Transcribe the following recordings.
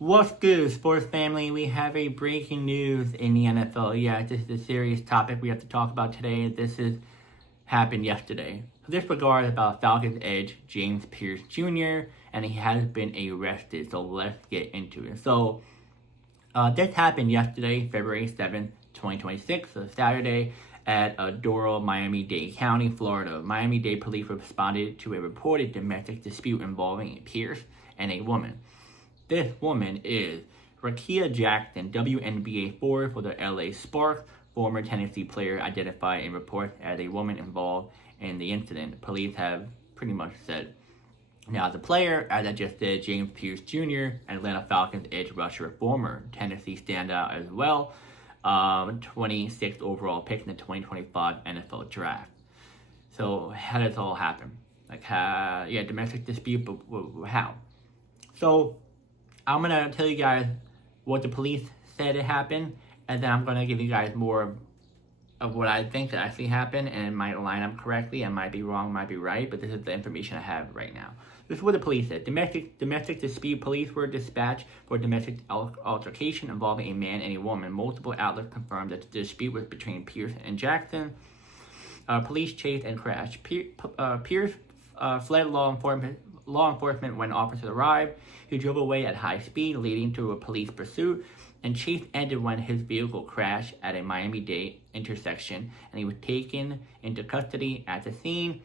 What's good, sports family? We have a breaking news in the NFL. Yeah, this is a serious topic we have to talk about today. This has happened yesterday. So this regards about Falcons edge James Pearce Jr. and he has been arrested. So let's get into it. So this happened yesterday, February 7th, 2026, so Saturday, at Doral, Miami-Dade County, Florida. Miami-Dade police responded to a reported domestic dispute involving Pearce and a woman. This woman is Rickea Jackson, WNBA forward for the LA Sparks, former Tennessee player identified in reports as a woman involved in the incident. Police have pretty much said. Now, the player, as I just said, James Pearce Jr., Atlanta Falcons edge rusher, former Tennessee standout as well, 26th overall pick in the 2025 NFL Draft. So, how did this all happen? Domestic dispute, but how? So, I'm going to tell you guys what the police said it happened, and then I'm going to give you guys more of what I think that actually happened, and it might line up correctly. I might be wrong, might be right, but this is the information I have right now. This is what the police said. Domestic dispute. Police were dispatched for domestic altercation involving a man and a woman. Multiple outlets confirmed that the dispute was between Pearce and Jackson. Police chased and crashed. Pearce fled law enforcement when officers arrived. He drove away at high speed, leading to a police pursuit, and chase ended when his vehicle crashed at a Miami-Dade intersection, and he was taken into custody at the scene.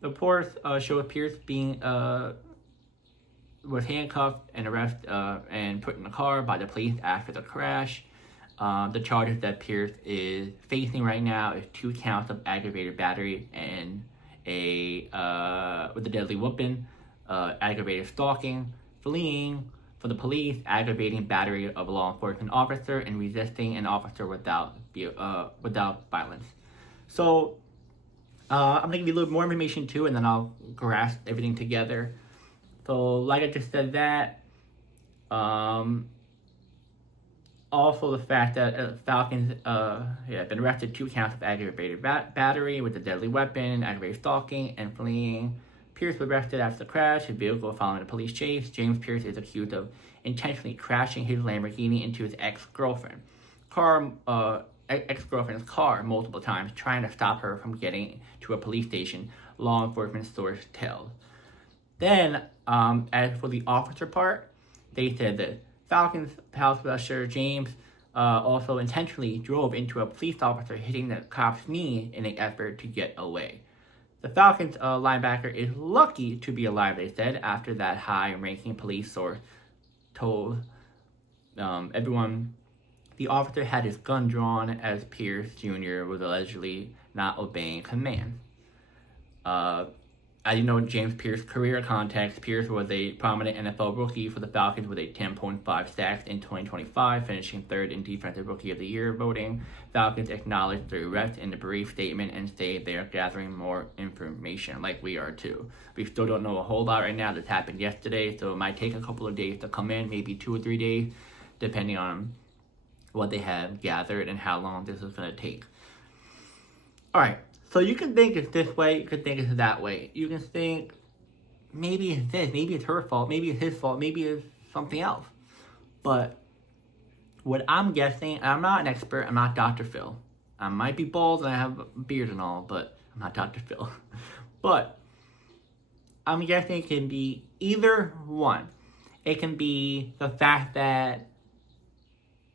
Reports show Pearce was handcuffed and arrested and put in the car by the police after the crash. The charges that Pearce is facing right now is 2 counts of aggravated battery and with a deadly weapon, aggravated stalking, fleeing for the police, aggravating battery of a law enforcement officer, and resisting an officer without violence. So I'm gonna give you a little more information too, and then I'll grasp everything together. So, like I just said, that also the fact that Falcons been arrested 2 counts of aggravated battery with a deadly weapon, aggravated stalking, and fleeing. Pearce was arrested after the crash, his vehicle following a police chase. James Pearce is accused of intentionally crashing his Lamborghini into his ex-girlfriend's car multiple times, trying to stop her from getting to a police station, law enforcement source tells. Then, as for the officer part, they said that Falcons house rusher James also intentionally drove into a police officer, hitting the cop's knee in an effort to get away. The Falcons linebacker is lucky to be alive, they said, after that high-ranking police source told everyone. The officer had his gun drawn as Pearce Jr. was allegedly not obeying commands. As you know, James Pearce's career context, Pearce was a prominent NFL rookie for the Falcons with a 10.5 sacks in 2025, finishing 3rd in Defensive Rookie of the Year voting. Falcons acknowledged the arrest in a brief statement and say they are gathering more information, like we are too. We still don't know a whole lot right now. This happened yesterday, so it might take a couple of days to come in, maybe 2 or 3 days, depending on what they have gathered and how long this is going to take. All right. So you can think it's this way, you can think it's that way. You can think, maybe it's this, maybe it's her fault, maybe it's his fault, maybe it's something else. But what I'm guessing, and I'm not an expert, I'm not Dr. Phil. I might be bald and I have a beard and all, but I'm not Dr. Phil. But I'm guessing it can be either one. It can be the fact that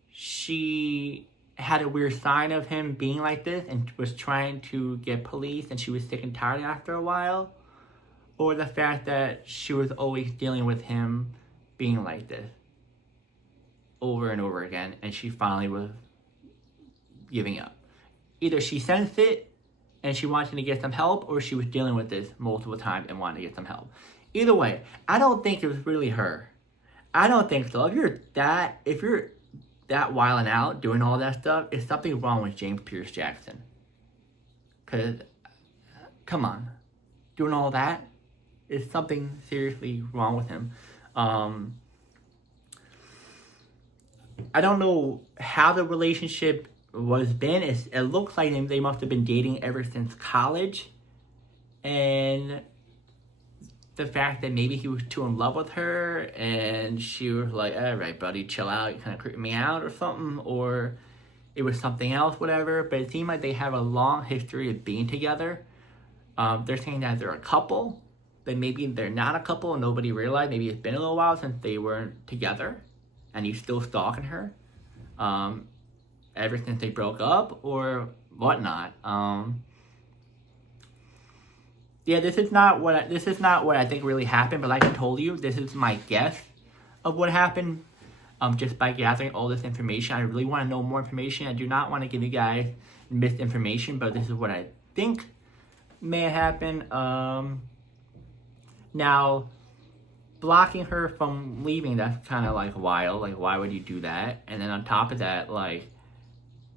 she had a weird sign of him being like this and was trying to get police and she was sick and tired after a while, or the fact that she was always dealing with him being like this over and over again and she finally was giving up. Either she sensed it and she wanted to get some help, or she was dealing with this multiple times and wanted to get some help. Either way, I don't think it was really her. I don't think so. If you're that wilding out, doing all that stuff, is something wrong with James Pearce Jackson. Because, come on, doing all that is something seriously wrong with him. I don't know how the relationship was been. It looks like they must have been dating ever since college. And the fact that maybe he was too in love with her and she was like, all right, buddy, chill out, you kind of creeping me out or something, or it was something else, whatever. But it seemed like they have a long history of being together. They're saying that they're a couple, but maybe they're not a couple and nobody realized. Maybe it's been a little while since they weren't together and he's still stalking her ever since they broke up or whatnot. Yeah, this is not what I think really happened, but like I told you, this is my guess of what happened. Just by gathering all this information, I really want to know more information. I do not want to give you guys misinformation, but this is what I think may have happened. Now, blocking her from leaving, that's kind of like wild. Like, why would you do that? And then on top of that, like,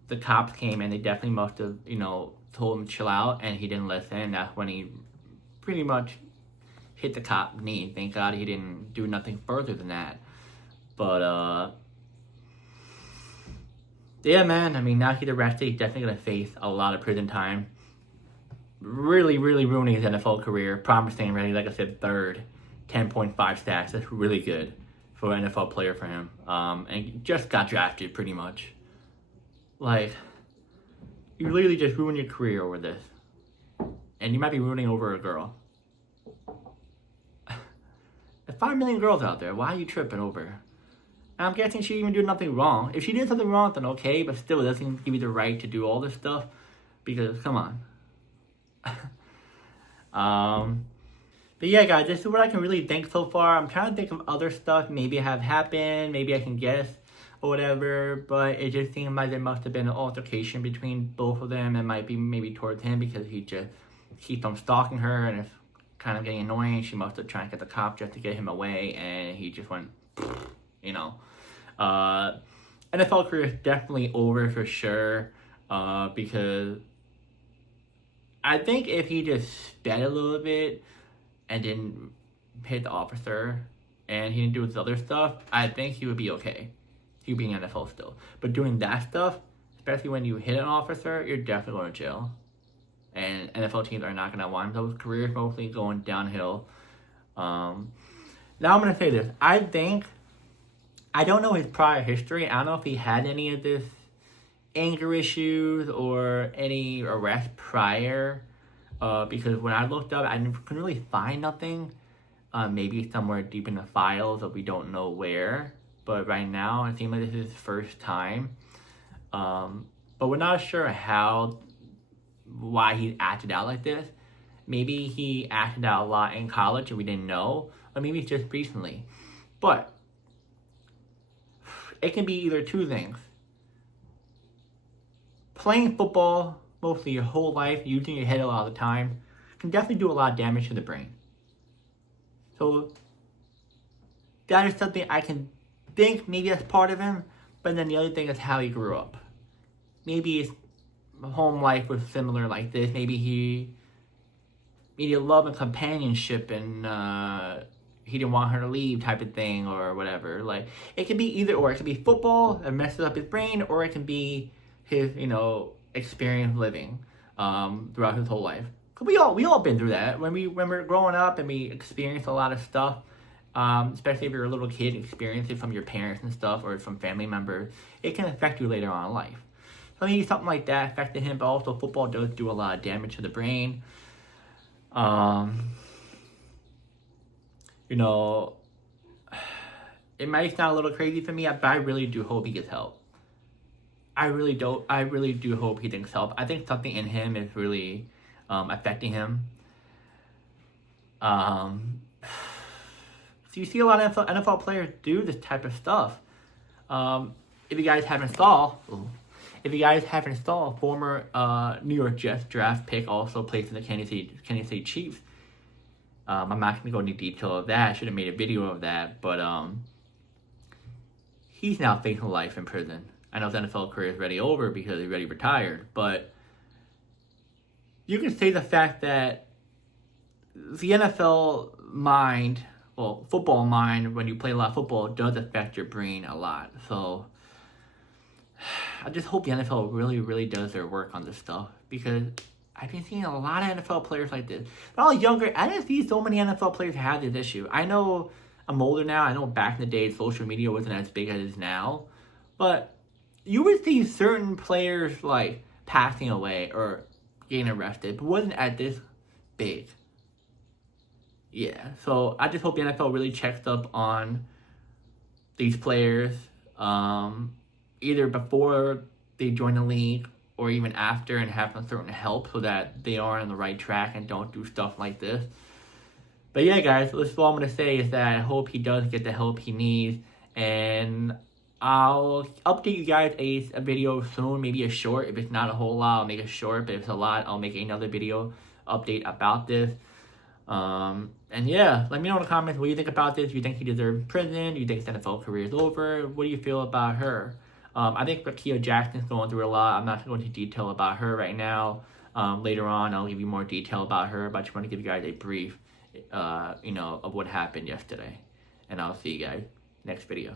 the cops came and they definitely must have, told him to chill out, and he didn't listen. And that's when he pretty much hit the cop knee. Thank God he didn't do nothing further than that. But, yeah, man, I mean, now he's arrested. He's definitely going to face a lot of prison time. Really, really ruining his NFL career. Promising, really, like I said, third, 10.5 sacks. That's really good for an NFL player for him. And just got drafted, pretty much. Like, you literally just ruined your career over this. And you might be ruining over a girl. There's 5 million girls out there. Why are you tripping over? And I'm guessing she didn't even do nothing wrong. If she did something wrong, then okay. But still, it doesn't give you the right to do all this stuff. Because, come on. But yeah, guys, this is what I can really think so far. I'm trying to think of other stuff maybe have happened. Maybe I can guess or whatever. But it just seemed like there must have been an altercation between both of them. It might be maybe towards him because he just keeps on stalking her. And it's kind of getting annoying. She must have tried to get the cop just to get him away. And he just went... NFL career is definitely over for sure, because I think if he just sped a little bit and didn't hit the officer and he didn't do his other stuff, I think he would be okay. He would be in the NFL still. But doing that stuff, especially when you hit an officer, you're definitely going to jail. And NFL teams are not going to want those careers mostly going downhill. Now I'm going to say this. I don't know his prior history. I don't know if he had any of this anger issues or any arrests prior. Because when I looked up, I couldn't really find nothing. Maybe somewhere deep in the files, but we don't know where. But right now, it seems like this is his first time. But we're not sure why he acted out like this. Maybe he acted out a lot in college and we didn't know. Or maybe it's just recently. But it can be either two things. Playing football mostly your whole life, using your head a lot of the time, can definitely do a lot of damage to the brain. So that is something I can think maybe that's part of him. But then the other thing is how he grew up. Maybe his home life was similar like this. Maybe he needed love and companionship and he didn't want her to leave type of thing or whatever. Like, it can be either or. It can be football that messes up his brain, or it can be his, experience living throughout his whole life. Cause we all been through that. When we're growing up and we experience a lot of stuff, especially if you're a little kid and experience it from your parents and stuff or from family members, it can affect you later on in life. So maybe something like that affected him, but also football does do a lot of damage to the brain. It might sound a little crazy for me, but I really do hope he gets help. I really do hope he gets help. I think something in him is really affecting him. So you see a lot of NFL players do this type of stuff. If you guys haven't saw, former New York Jets draft pick also plays in the Kansas City Chiefs. I'm not going to go into detail of that. I should have made a video of that. But he's now facing life in prison. I know his NFL career is already over because he's already retired. But you can say the fact that the NFL mind, football mind, when you play a lot of football, does affect your brain a lot. So I just hope the NFL really, really does their work on this stuff. Because I've been seeing a lot of NFL players like this. When I was younger, I didn't see so many NFL players have this issue. I know I'm older now. I know back in the day, social media wasn't as big as it is now. But you would see certain players, like, passing away or getting arrested, but wasn't at this big. Yeah, so I just hope the NFL really checks up on these players, either before they join the league or even after, and have some certain help so that they are on the right track and don't do stuff like this. But yeah, guys, that's all I'm going to say is that I hope he does get the help he needs, and I'll update you guys a video soon, maybe a short. If it's not a whole lot, I'll make a short, but if it's a lot, I'll make another video update about this. And yeah, let me know in the comments what you think about this. Do you think he deserves prison? Do you think his NFL career is over? What do you feel about her? I think Rickea Jackson's going through a lot. I'm not going to go into detail about her right now. Later on, I'll give you more detail about her, but I just want to give you guys a brief, of what happened yesterday. And I'll see you guys next video.